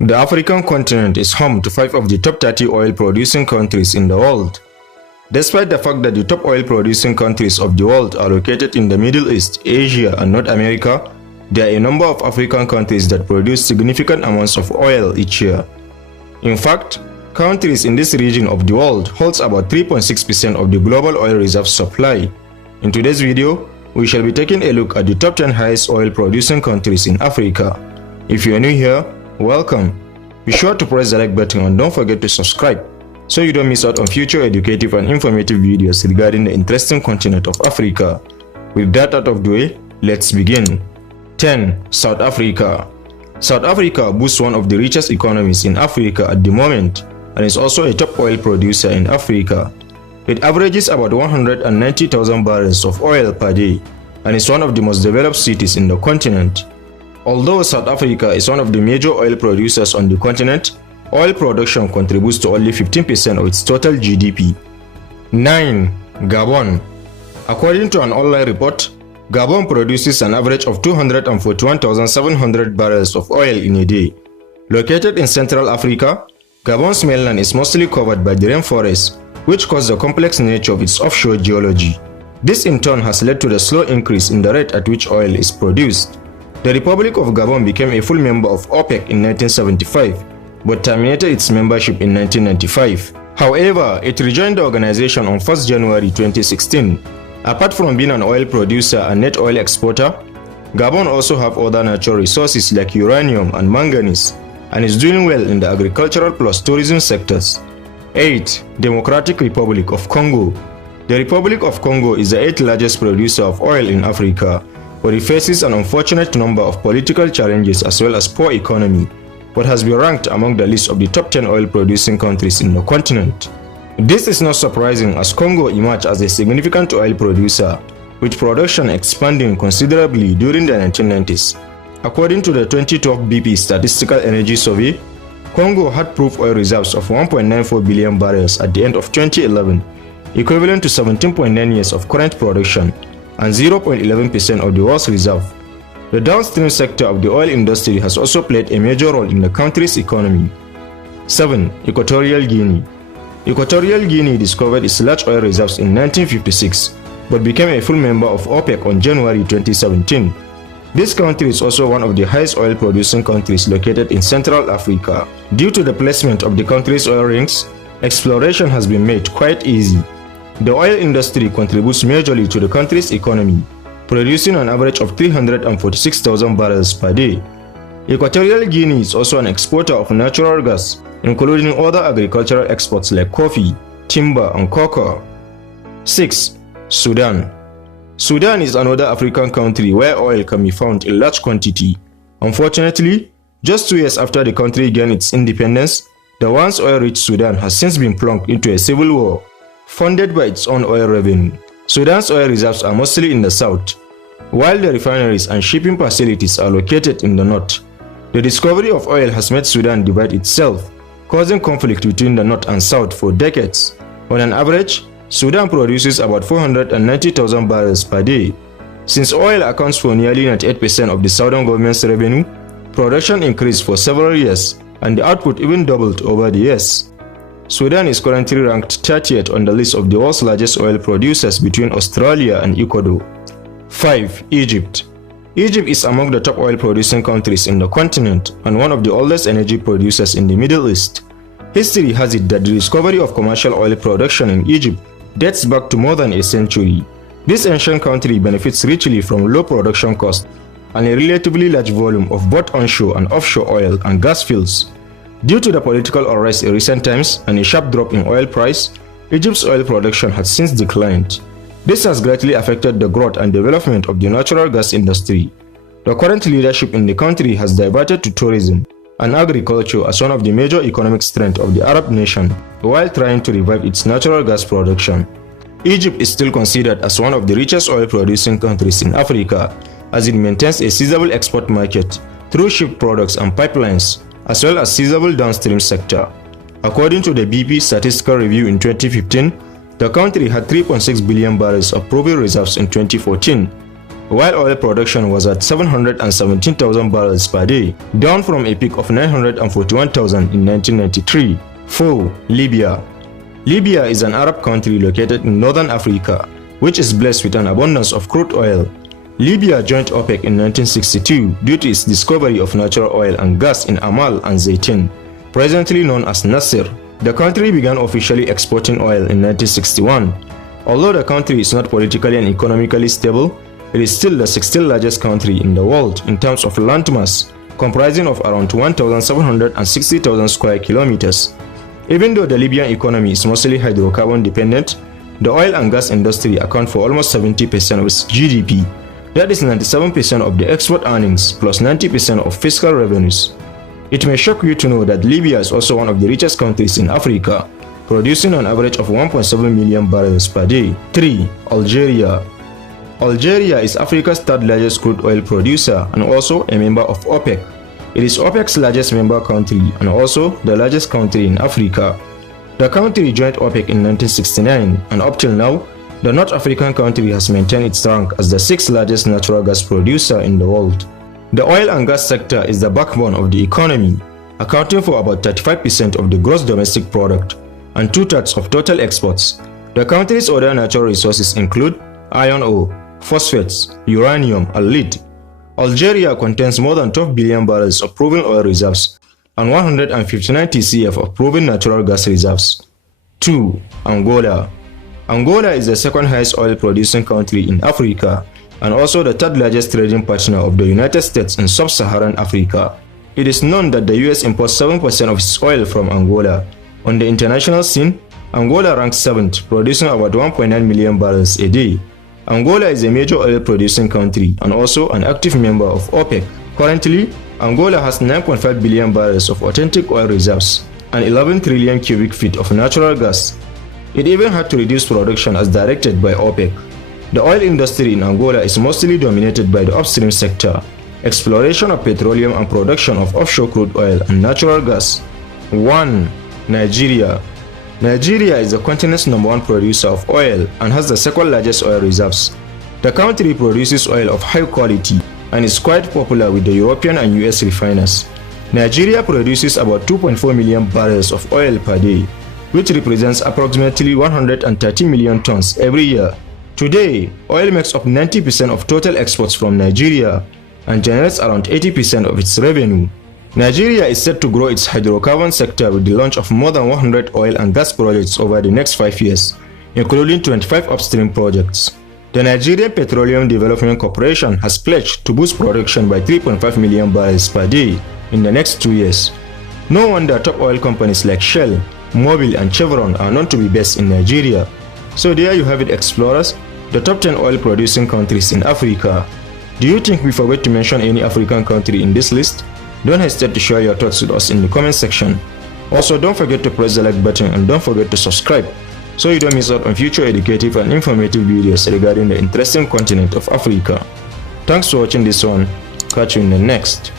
The African continent is home to 5 of the top 30 oil-producing countries in the world. Despite the fact that the top oil-producing countries of the world are located in the Middle East, Asia, and North America, there are a number of African countries that produce significant amounts of oil each year. In fact, countries in this region of the world holds about 3.6% of the global oil reserve supply. In today's video, we shall be taking a look at the top 10 highest oil-producing countries in Africa. If you are new here, welcome. Be sure to press the like button and don't forget to subscribe so you don't miss out on future educative and informative videos regarding the interesting continent of Africa. With that out of the way, let's begin. 10. South Africa. South Africa boasts one of the richest economies in Africa at the moment and is also a top oil producer in Africa. It averages about 190,000 barrels of oil per day and is one of the most developed cities in the continent. Although South Africa is one of the major oil producers on the continent, oil production contributes to only 15% of its total GDP. 9. Gabon. According to an online report, Gabon produces an average of 241,700 barrels of oil in a day. Located in Central Africa, Gabon's mainland is mostly covered by the rainforest, which causes the complex nature of its offshore geology. This in turn has led to the slow increase in the rate at which oil is produced. The Republic of Gabon became a full member of OPEC in 1975, but terminated its membership in 1995. However, it rejoined the organization on 1st January 2016. Apart from being an oil producer and net oil exporter, Gabon also have other natural resources like uranium and manganese, and is doing well in the agricultural plus tourism sectors. 8. Democratic Republic of Congo. The Republic of Congo is the 8th largest producer of oil in Africa, but it faces an unfortunate number of political challenges as well as poor economy, but has been ranked among the list of the top 10 oil-producing countries in the continent. This is not surprising as Congo emerged as a significant oil producer, with production expanding considerably during the 1990s. According to the 2012 BP Statistical Energy Survey, Congo had proved oil reserves of 1.94 billion barrels at the end of 2011, equivalent to 17.9 years of current production, and 0.11% of the world's reserve. The downstream sector of the oil industry has also played a major role in the country's economy. 7. Equatorial Guinea. Equatorial Guinea discovered its large oil reserves in 1956, but became a full member of OPEC on January 2017. This country is also one of the highest oil-producing countries located in Central Africa. Due to the placement of the country's oil rings, exploration has been made quite easy. The oil industry contributes majorly to the country's economy, producing an average of 346,000 barrels per day. Equatorial Guinea is also an exporter of natural gas, including other agricultural exports like coffee, timber, and cocoa. 6. Sudan. Sudan is another African country where oil can be found in large quantity. Unfortunately, just 2 years after the country gained its independence, the once oil-rich Sudan has since been plunged into a civil war, funded by its own oil revenue. Sudan's oil reserves are mostly in the south, while the refineries and shipping facilities are located in the north. The discovery of oil has made Sudan divide itself, causing conflict between the north and south for decades. On an average, Sudan produces about 490,000 barrels per day. Since oil accounts for nearly 98% of the southern government's revenue, production increased for several years, and the output even doubled over the years. Sudan is currently ranked 30th on the list of the world's largest oil producers between Australia and Ecuador. 5. Egypt. Egypt is among the top oil-producing countries in the continent and one of the oldest energy producers in the Middle East. History has it that the discovery of commercial oil production in Egypt dates back to more than a century. This ancient country benefits richly from low production costs and a relatively large volume of both onshore and offshore oil and gas fields. Due to the political unrest in recent times and a sharp drop in oil price, Egypt's oil production has since declined. This has greatly affected the growth and development of the natural gas industry. The current leadership in the country has diverted to tourism and agriculture as one of the major economic strengths of the Arab nation, while trying to revive its natural gas production. Egypt is still considered as one of the richest oil-producing countries in Africa, as it maintains a sizable export market through ship products and pipelines, as well as sizable downstream sector. According to the BP Statistical Review in 2015, the country had 3.6 billion barrels of proven reserves in 2014. while oil production was at 717,000 barrels per day, down from a peak of 941,000 in 1993. 4. Libya. Libya is an Arab country located in northern Africa, which is blessed with an abundance of crude oil. Libya joined OPEC in 1962 due to its discovery of natural oil and gas in Amal and Zaytin, presently known as Nasser. The country began officially exporting oil in 1961. Although the country is not politically and economically stable, it is still the 16th largest country in the world in terms of landmass, comprising of around 1,760,000 square kilometers. Even though the Libyan economy is mostly hydrocarbon dependent, the oil and gas industry account for almost 70% of its GDP. That is 97% of the export earnings plus 90% of fiscal revenues. It may shock you to know that Libya is also one of the richest countries in Africa, producing an average of 1.7 million barrels per day. 3. Algeria. Algeria is Africa's third largest crude oil producer and also a member of OPEC. It is OPEC's largest member country and also the largest country in Africa. The country joined OPEC in 1969 and up till now, the North African country has maintained its rank as the 6th largest natural gas producer in the world. The oil and gas sector is the backbone of the economy, accounting for about 35% of the gross domestic product and 2/3 of total exports. The country's other natural resources include iron ore, phosphates, uranium, and lead. Algeria contains more than 12 billion barrels of proven oil reserves and 159 TCF of proven natural gas reserves. 2. Angola. Angola is the second highest oil producing country in Africa and also the third largest trading partner of the United States in sub-Saharan Africa. It is known that the US imports 7% of its oil from Angola. On the international scene, Angola ranks 7th, producing about 1.9 million barrels a day. Angola is a major oil producing country and also an active member of OPEC. Currently, Angola has 9.5 billion barrels of authentic oil reserves and 11 trillion cubic feet of natural gas. It even had to reduce production as directed by OPEC. The oil industry in Angola is mostly dominated by the upstream sector, exploration of petroleum and production of offshore crude oil and natural gas. 1. Nigeria. Nigeria is the continent's #1 producer of oil and has the second largest oil reserves. The country produces oil of high quality and is quite popular with the European and US refiners. Nigeria produces about 2.4 million barrels of oil per day, which represents approximately 130 million tons every year. Today, oil makes up 90% of total exports from Nigeria and generates around 80% of its revenue. Nigeria is set to grow its hydrocarbon sector with the launch of more than 100 oil and gas projects over the next 5 years, including 25 upstream projects. The Nigerian Petroleum Development Corporation has pledged to boost production by 3.5 million barrels per day in the next 2 years. No wonder top oil companies like Shell, Mobil and Chevron are known to be based in Nigeria. So there you have it, explorers, the top 10 oil producing countries in Africa. Do you think we forgot to mention any African country in this list? Don't hesitate to share your thoughts with us in the comment section. Also, don't forget to press the like button and don't forget to subscribe so you don't miss out on future educative and informative videos regarding the interesting continent of Africa. Thanks for watching this one. Catch you in the next.